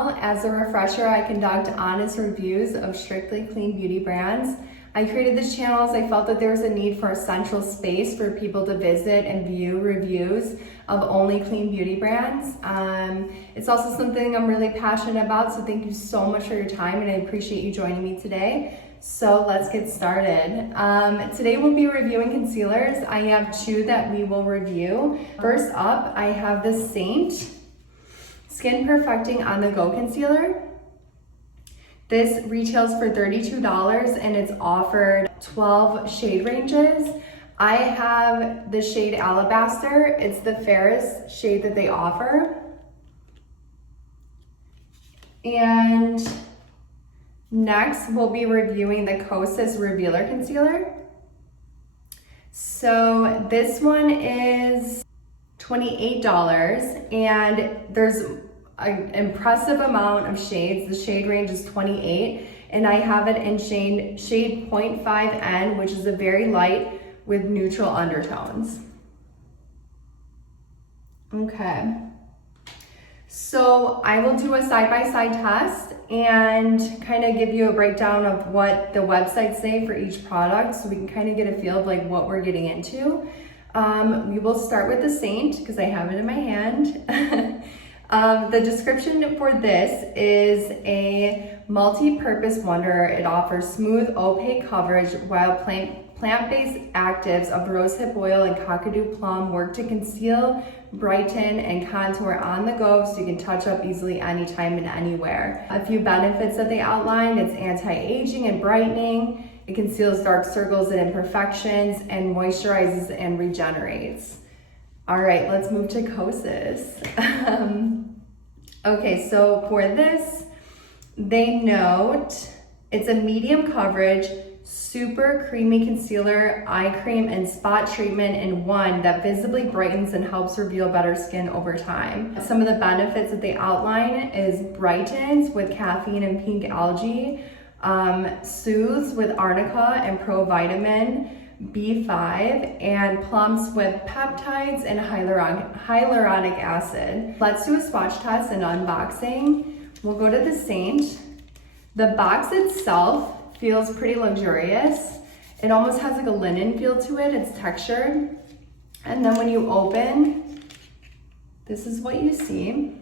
channel. As a refresher, I conduct honest reviews of strictly clean beauty brands. I created this channel as I felt that there was a need for a central space for people to visit and view reviews of only clean beauty brands. It's also something I'm really passionate about, so thank you so much for your time and I appreciate you joining me today. So let's get started. Today we'll be reviewing concealers. I have two that we will review. First up, I have the Saint Skin Perfecting On The Go Concealer. This retails for $32 and it's offered 12 shade ranges. I have the shade Alabaster. It's the fairest shade that they offer. And next, we'll be reviewing the Kosas Revealer Concealer. So this one is $28 and there's an impressive amount of shades. The shade range is 28 and I have it in shade 0.5N, which is a very light with neutral undertones. Okay. So I will do a side-by-side test and kind of give you a breakdown of what the websites say for each product so we can kind of get a feel of like what we're getting into. We will start with the Saint because I have it in my hand. The description for this is a multi-purpose wonder. It offers smooth, opaque coverage while plant-based actives of rosehip oil and cockadoo plum work to conceal, brighten, and contour on the go so you can touch up easily anytime and anywhere. A few benefits that they outline: it's anti-aging and brightening, it conceals dark circles and imperfections, and moisturizes and regenerates. All right, let's move to Kosas. Okay, so for this, they note it's a medium coverage, super creamy concealer, eye cream, and spot treatment in one that visibly brightens and helps reveal better skin over time. Some of the benefits that they outline is brightens with caffeine and pink algae, soothes with arnica and provitamin B5, and plumps with peptides and hyaluronic acid. Let's do a swatch test and unboxing. We'll go to the Saint. The box itself feels pretty luxurious. It almost has like a linen feel to it. It's textured. And then when you open, this is what you see.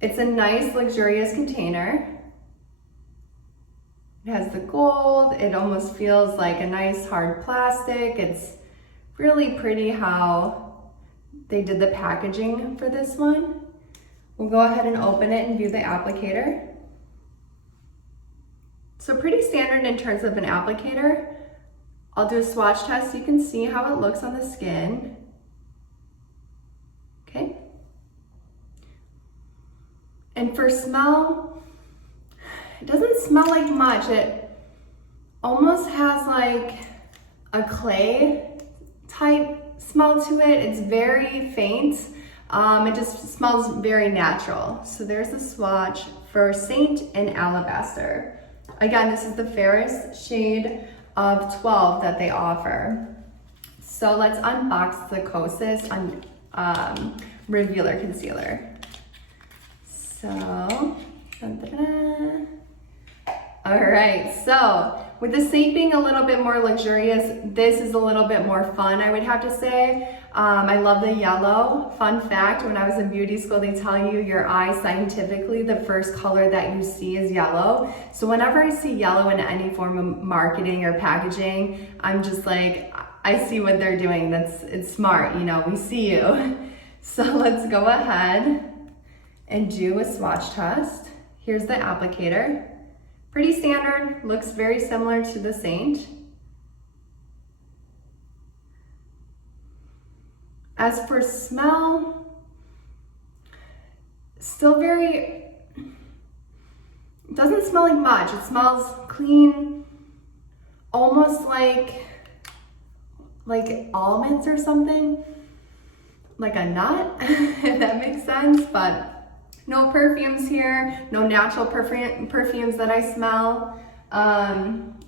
It's a nice, luxurious container. It has the gold. It almost feels like a nice hard plastic. It's really pretty how they did the packaging for this one. We'll go ahead and open it and view the applicator. So pretty standard in terms of an applicator. I'll do a swatch test so you can see how it looks on the skin. Okay. And for smell, it doesn't smell like much. It almost has like a clay type smell to it. It's very faint. It just smells very natural. So there's the swatch for Saint and Alabaster. Again, this is the fairest shade of 12 that they offer. So let's unbox the Kosas Revealer Concealer. So, dun-dun-dun. All right, so with the Saint being a little bit more luxurious, this is a little bit more fun, I would have to say. I love the yellow. Fun fact, when I was in beauty school, they tell you your eye scientifically, the first color that you see is yellow. So whenever I see yellow in any form of marketing or packaging, I'm just like, I see what they're doing. It's smart, you know, we see you. So let's go ahead and do a swatch test. Here's the applicator. Pretty standard, looks very similar to the Saint. As for smell, still very, doesn't smell like much. It smells clean, almost like almonds or something, like a nut, if that makes sense, but no perfumes here, no natural perfumes that I smell.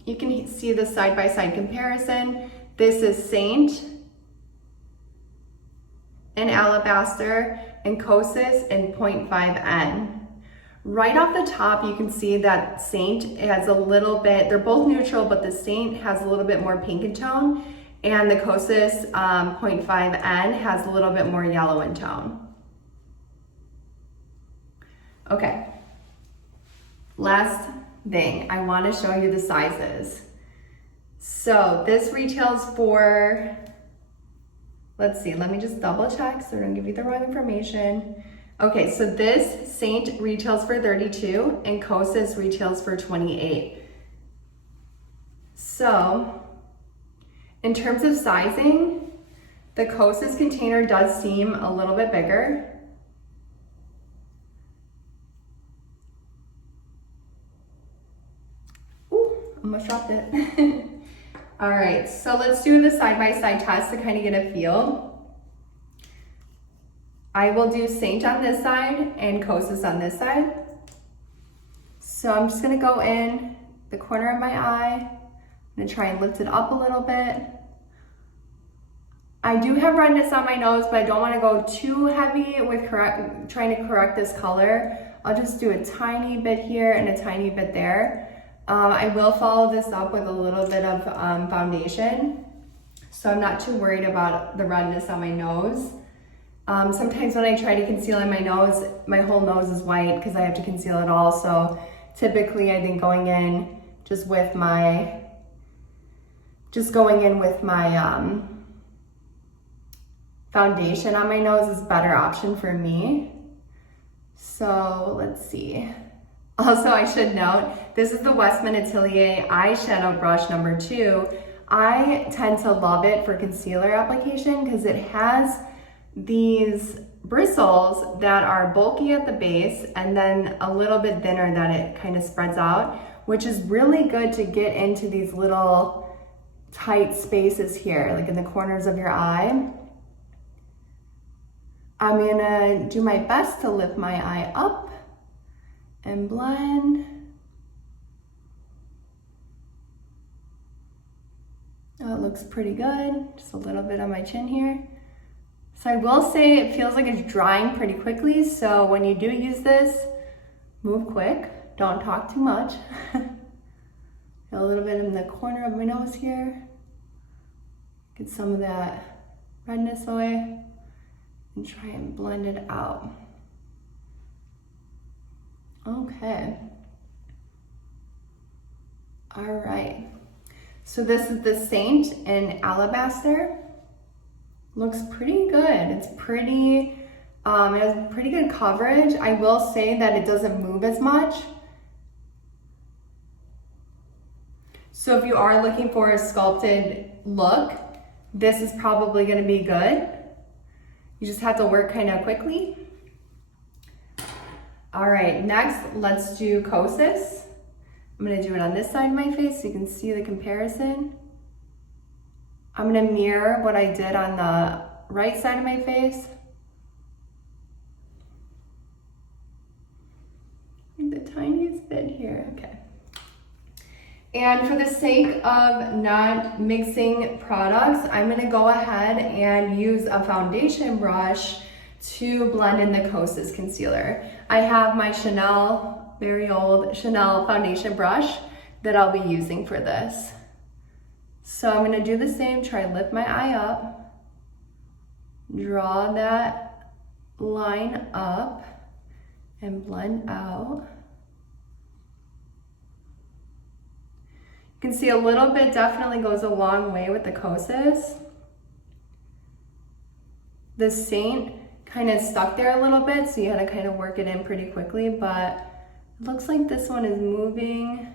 You can see the side-by-side comparison. This is Saint and Alabaster and Kosas in 0.5N. Right off the top, you can see that Saint has a little bit, they're both neutral, but the Saint has a little bit more pink in tone, and the Kosas 0.5N has a little bit more yellow in tone. Okay, last thing, I want to show you the sizes. So this retails for, let's see, let me just double check so I don't give you the wrong information. Okay, so this Saint retails for 32 and Kosas retails for 28. So in terms of sizing, the Kosas container does seem a little bit bigger. Ooh, almost dropped it. All right, so let's do the side-by-side test to kind of get a feel. I will do Saint on this side and Kosas on this side. So I'm just gonna go in the corner of my eye. I'm gonna try and lift it up a little bit. I do have redness on my nose, but I don't wanna go too heavy with trying to correct this color. I'll just do a tiny bit here and a tiny bit there. I will follow this up with a little bit of foundation. So I'm not too worried about the redness on my nose. Sometimes when I try to conceal in my nose, my whole nose is white because I have to conceal it all. So typically I think going in with my foundation on my nose is a better option for me. So let's see. Also, I should note, this is the Westman Atelier eyeshadow brush number 2. I tend to love it for concealer application because it has these bristles that are bulky at the base and then a little bit thinner that it kind of spreads out, which is really good to get into these little tight spaces here, like in the corners of your eye. I'm gonna do my best to lift my eye up and blend. Oh, it looks pretty good. Just a little bit on my chin here. So I will say it feels like it's drying pretty quickly. So when you do use this, move quick. Don't talk too much. A little bit in the corner of my nose here. Get some of that redness away and try and blend it out. Okay. All right. So this is the Saint in Alabaster. Looks pretty good. It's pretty, it has pretty good coverage. I will say that it doesn't move as much. So if you are looking for a sculpted look, this is probably gonna be good. You just have to work kind of quickly. All right, next, let's do Kosas. I'm gonna do it on this side of my face so you can see the comparison. I'm gonna mirror what I did on the right side of my face. The tiniest bit here, okay. And for the sake of not mixing products, I'm gonna go ahead and use a foundation brush to blend in the Kosas concealer. I have my Chanel, very old Chanel foundation brush that I'll be using for this. So I'm gonna do the same, try to lift my eye up, draw that line up and blend out. You can see a little bit definitely goes a long way with the Kosas. The Saint kind of stuck there a little bit, so you had to kind of work it in pretty quickly, but it looks like this one is moving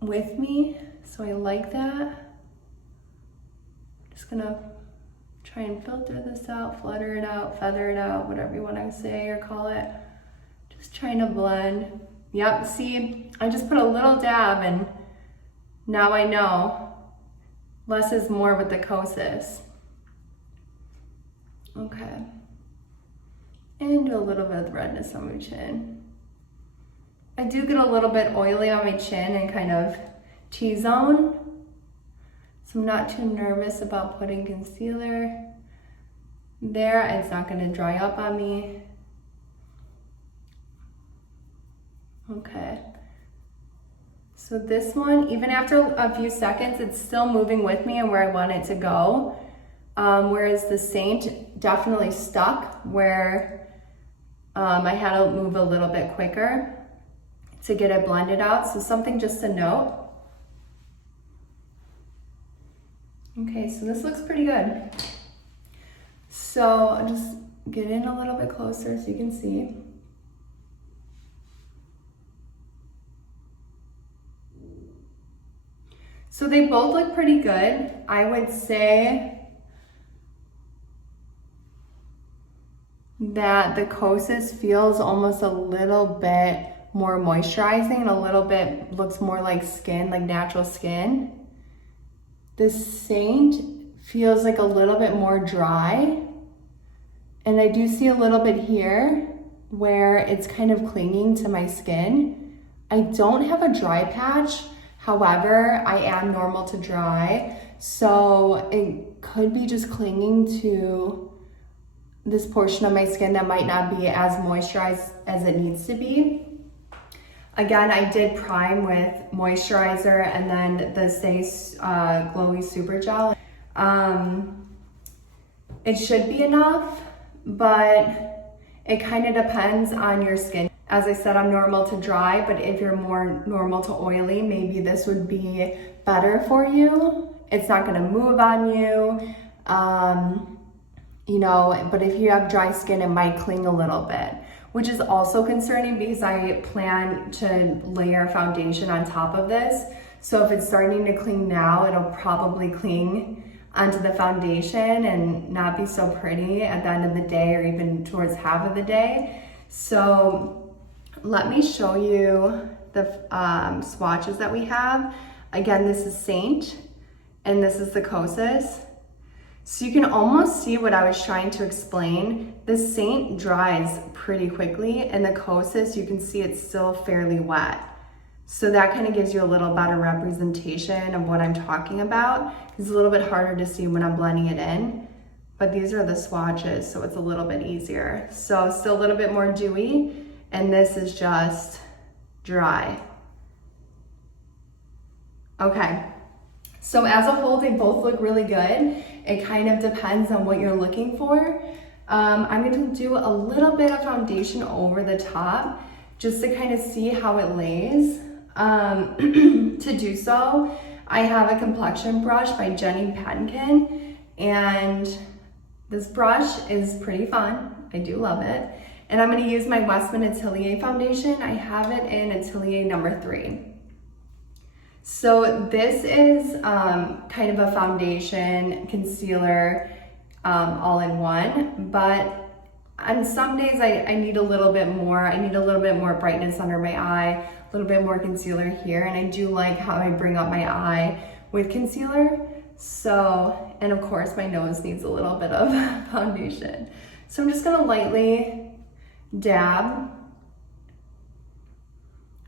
with me, so I like that. Just gonna try and filter this out, flutter it out, feather it out, whatever you want to say or call it. Just trying to blend. Yep, see, I just put a little dab and now I know less is more with the Kosas. Okay. And do a little bit of redness on my chin. I do get a little bit oily on my chin and kind of T-zone. So I'm not too nervous about putting concealer there. It's not gonna dry up on me. Okay. So this one, even after a few seconds, it's still moving with me and where I want it to go. Whereas the Saint definitely stuck where I had to move a little bit quicker to get it blended out. So something just to note. Okay, so this looks pretty good. So I'll just get in a little bit closer so you can see. So they both look pretty good. I would say that the Kosas feels almost a little bit more moisturizing and a little bit looks more like skin, like natural skin. The Saint feels like a little bit more dry. And I do see a little bit here where it's kind of clinging to my skin. I don't have a dry patch. However, I am normal to dry. So it could be just clinging to this portion of my skin that might not be as moisturized as it needs to be. Again, I did prime with moisturizer and then the Stay Glowy Super Gel. It should be enough, but it kind of depends on your skin. As I said, I'm normal to dry, but if you're more normal to oily, maybe this would be better for you. It's not gonna move on you, you know, but if you have dry skin, it might cling a little bit, which is also concerning because I plan to layer foundation on top of this. So if it's starting to cling now, it'll probably cling onto the foundation and not be so pretty at the end of the day or even towards half of the day. So let me show you the swatches that we have. Again, this is Saint and this is the Kosas. So you can almost see what I was trying to explain. The Saint dries pretty quickly and the Kosas, you can see it's still fairly wet. So that kind of gives you a little better representation of what I'm talking about. It's a little bit harder to see when I'm blending it in, but these are the swatches, so it's a little bit easier. So still a little bit more dewy, and this is just dry. Okay, so as a whole, they both look really good. It kind of depends on what you're looking for. I'm gonna do a little bit of foundation over the top just to kind of see how it lays. To do so, I have a complexion brush by Jenny Pattinkin, and this brush is pretty fun. I do love it. And I'm gonna use my Westman Atelier foundation. I have it in Atelier number 3. So this is kind of a foundation, concealer, all in one, but on some days I need a little bit more. I need a little bit more brightness under my eye, a little bit more concealer here, and I do like how I bring up my eye with concealer. So, and of course my nose needs a little bit of foundation. So I'm just gonna lightly dab.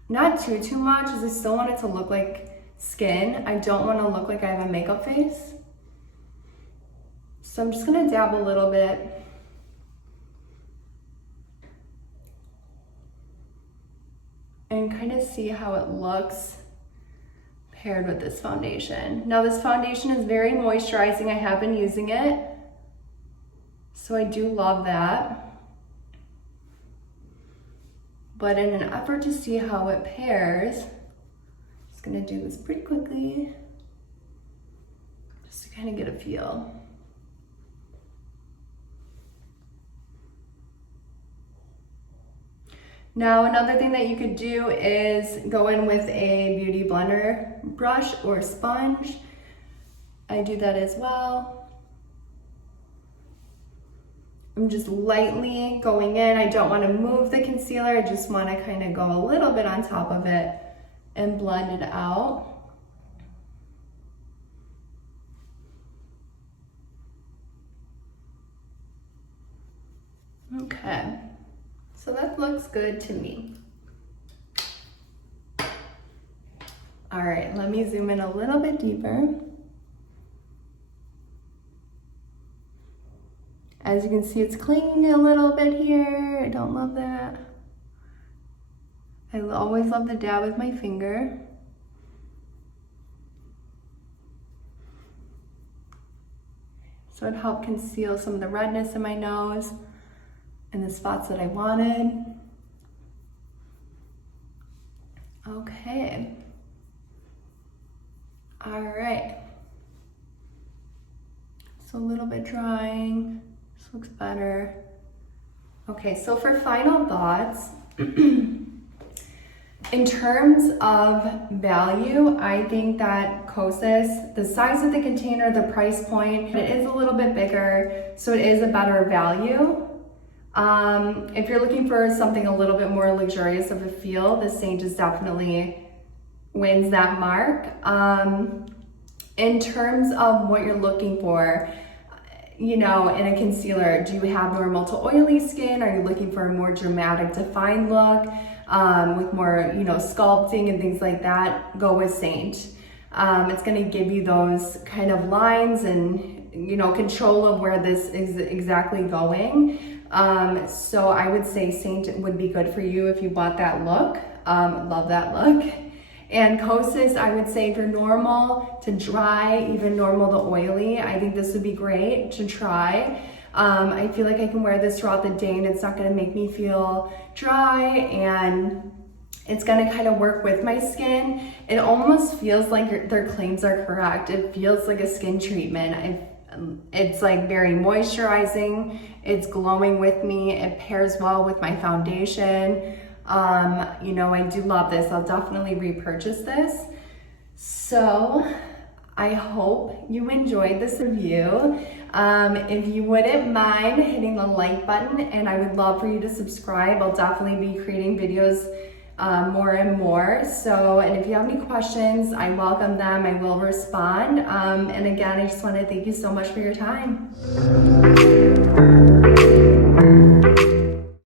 Not too much, because I still want it to look like skin. I don't want to look like I have a makeup face. So I'm just gonna dab a little bit. And kind of see how it looks paired with this foundation. Now this foundation is very moisturizing. I have been using it, so I do love that. But in an effort to see how it pairs, I'm just gonna do this pretty quickly, just to kind of get a feel. Now, another thing that you could do is go in with a beauty blender brush or sponge. I do that as well. I'm just lightly going in. I don't want to move the concealer. I just want to kind of go a little bit on top of it and blend it out. Okay. So that looks good to me. All right, let me zoom in a little bit deeper. As you can see, it's clinging a little bit here. I don't love that. I always love to dab with my finger. So it helped conceal some of the redness in my nose and the spots that I wanted. Okay. All right. So a little bit drying. This looks better. Okay, so for final thoughts, in terms of value, I think that Kosas, the size of the container, the price point, it is a little bit bigger, so it is a better value. If you're looking for something a little bit more luxurious of a feel, the Saint just definitely wins that mark. In terms of what you're looking for, you know, in a concealer, do you have normal to oily skin? Are you looking for a more dramatic, defined look with more, you know, sculpting and things like that? Go with Saint. It's going to give you those kind of lines and, you know, control of where this is exactly going. So I would say Saint would be good for you if you want that look. Love that look. And Kosas, I would say if you're normal to dry, even normal to oily, I think this would be great to try. I feel like I can wear this throughout the day and it's not gonna make me feel dry, and it's gonna kind of work with my skin. It almost feels like their claims are correct. It feels like a skin treatment. It's like very moisturizing. It's glowing with me. It pairs well with my foundation. You know, I do love this. I'll definitely repurchase this. So I hope you enjoyed this review. If you wouldn't mind hitting the like button, and I would love for you to subscribe. I'll definitely be creating videos more and more. So, and if you have any questions, I welcome them. I will respond. And again, I just want to thank you so much for your time.